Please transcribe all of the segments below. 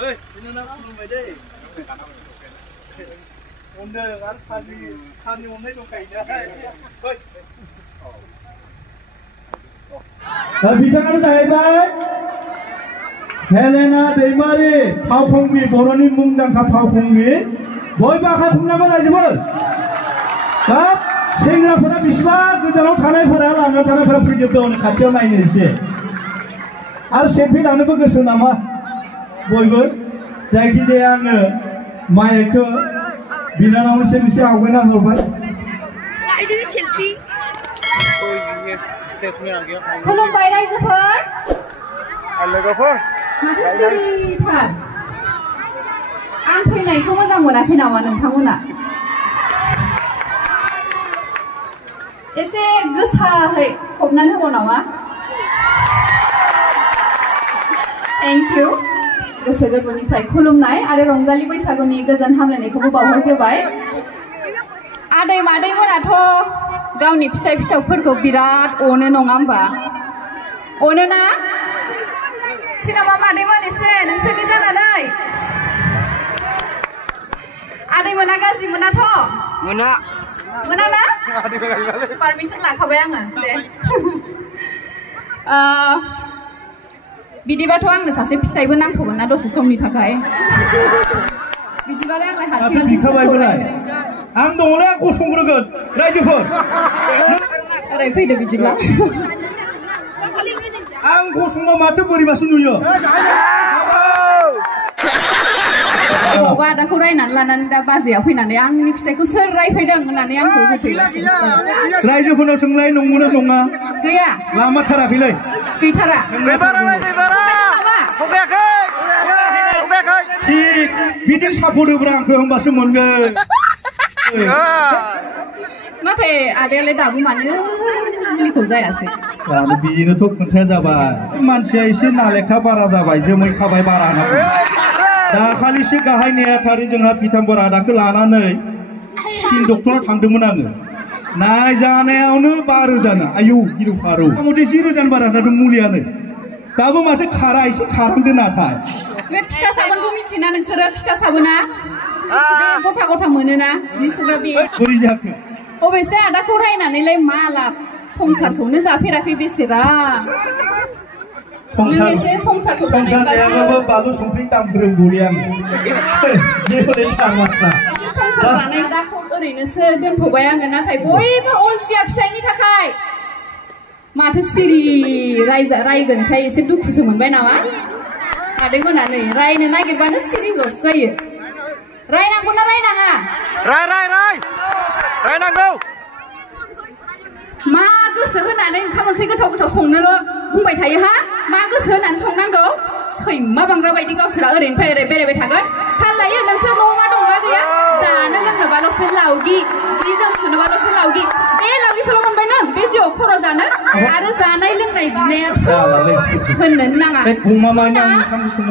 बिनानाव खुलुमबाय दै अनदों आरो सानि अननाय दंखायोना बिथाङानो जाहैबाय हेलेना दैमारि फावखुंग्रि बर'नि मुंदांखा फावखुंग्रि बयबो आखाइ खबनांगौ रायजोफोर हाब सेंग्राफोरा बेसेबां गोजानाव थानायफोरा लामायाव थानायफोरा फैजोबदों खाथियाव नायनो एसे आरो सेल्फि लानोबो गोसो नामा बयबो जायखिजाया आङो माइकखौ बिनानावनिसिम एसे आवगायना हरबाय खुलुमबाय रायजोफोर लोगोफोर माथो सिरिथार आं फैनायखौ मोजां मोनाखै नामा नोंथांमोना एसे गोसायै खबनानै होबाव नामा थेंक इउ गोसो गोरबोनिफ्राय खुलुमनाय आरो रंजालि बैसागुनि गोजोन हामलायनायखौबो बावहरग्रोबाय आदै मादैमोनाथ' गावनि फिसाय फिसौफोरखौ बिराद अनो नङा होमबा अनो ना सिनामा मादैमोन एसे नोंसोरनि जानानै आदैमोना गाज्रि मोनाथ' मोना ना पारमिसन लाखाबाय आङो दे बिदिबाथ' आंनो सासे फिसायबो नांथ'गोन ना दसे समनि थाखाय बिदिबालाय आंलाय हारसिं आं दङलै आं गसंग्रोगोन रायजोफोर ओरै फैदो बिदिब्ला आं गसंबा माथो बोरैबासो नुयो बबावबा आदाखौ रायनानै लानानै दा बाजैया फैनानै आंनि फिसायखौ सोर रायफैदों होननानै आंखौ होफैगासिनो रायजोफोरनाव सोंलाय नंगौना नङा गैया लामा थाराखैलै गैथारा थिग बिदि सापर्ट होब्रा आंखौ होमबासो मोनगोन नाथाय आदायालाय दाबो मानो जुलिखौ जायासै बेनोथ' खोन्थाया जाबाय मानसिया एसे नालेखा बारा जाबाय जोमै खाबाय बारा होनना दाखालिसो गाहाय नेहाथारि जोंहा पिताम्बर आदाखौ लानानै स्किन डक्टराव थांदोंमोन आङो नायजानायावनो 5,000 आयौ गिलु फारौ मथा मथि 10,000 बारा जादों मुलियानो दाबो माथो खारा एसे खारहांदों नाथाय बे फिथा साबोनखौ मिथियोना नोंसोरो फिथा साबोना बे गथा गथा मोनोना जि सुग्रा बे बोरै जाखो अबेसे आदाखौ रायनानैलाय मा लाब संसारखौनो जाफेराखै बेसेरा नों एसे संसारखौ जानायबासो बालु संख्रि दामग्रोम बरि आं संसार जानाय दाखौ ओरैनोसो दोनथ'बाय आङो नाथाय बयबो अलसिया फिसायनि थाखाय माथो सिरि रायगोनखाय एसे दुखुसो मोनबाय नामा आदैमोना नै रायनो नागिरबानो सिरिल'सो जायो रायनांगौ ना रायनाङा रायनांगौ मा गोसो होनानै ओंखाम ओंख्रि गोथाव गोथाव संनोल' बुंबाय थायो हा मा गोसो होनानै संनांगौ सैमा बांग्रा बायदि गावसोरा ओरैनिफ्राय ओरै बेरायबाय थागोन थाल लायो नोंसोर न'आव मा दंबा गैया जानो लोंनोबाल'सो लावगि जि जोम सुनोबाल'सो लावगि बे लावगिखौल' मोनबाय नों बे जिउआव खर' जानो आरो जानाय लोंनाय बिनायाथ' होननोनो नाङा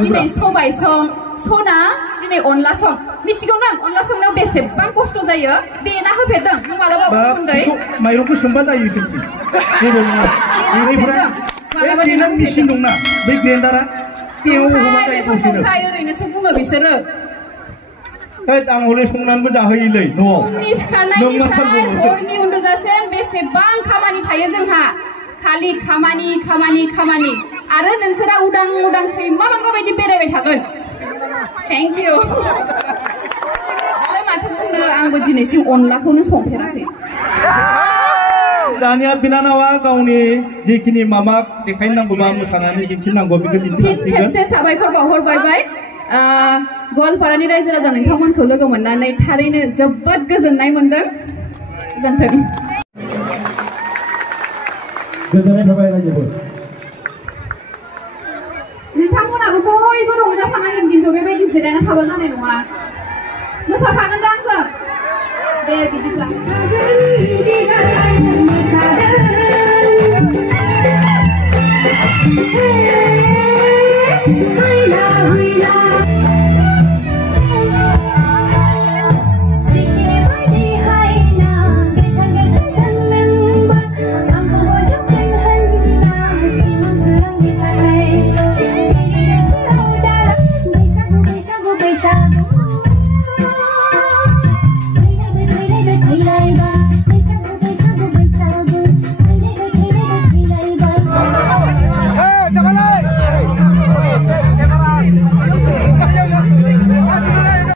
दिनै सबाय सं सना दिनै अनला सं मिथिगौ नों अनला संनायाव बेसेबां खस्थ' जायो देना होफेरदों नों मालाबा उन्दै माइरंखौ सोमबा जायो जोंथिं जेबो नङा मालाबा देना मेसिन दंना बै ग्रेन्डारा ओरैनोसो बुङो बिसोरो आं हले संनानैबो जाहोयोलै न'आव फुंनि सिखारनायनिफ्राय हरनि उन्दुजासिम बेसेबां खामानि थायो जोंहा खालि खामानि खामानि खामानि आरो नोंसोरा उदां उदां सैमा बांग्रा बायदि बेरायबाय थागोन थेंक इउ माथो बुंनो आंबो दिनैसिम अनलाखौनो संफेराखै दानिया बिनानावा गावनि जिखिनि माबा देखायनांगौबा मोसानानै दिन्थिनांगौ बेखौ दिन्थिनांसिगोन खेबसे साबायखर बावहरबाय गवालपारानि रायजो राजा नोंथांमोनखौ लोगो मोननानै थारैनो जोबोद गोजोननाय मोनदों गोजोन्थों गोजोननाय थाबाय रायजोफोर नोंथांमोनाबो बयबो रंजाफानांगोन खिन्थु बेबायदि जिरायना थाबा जानाय नङा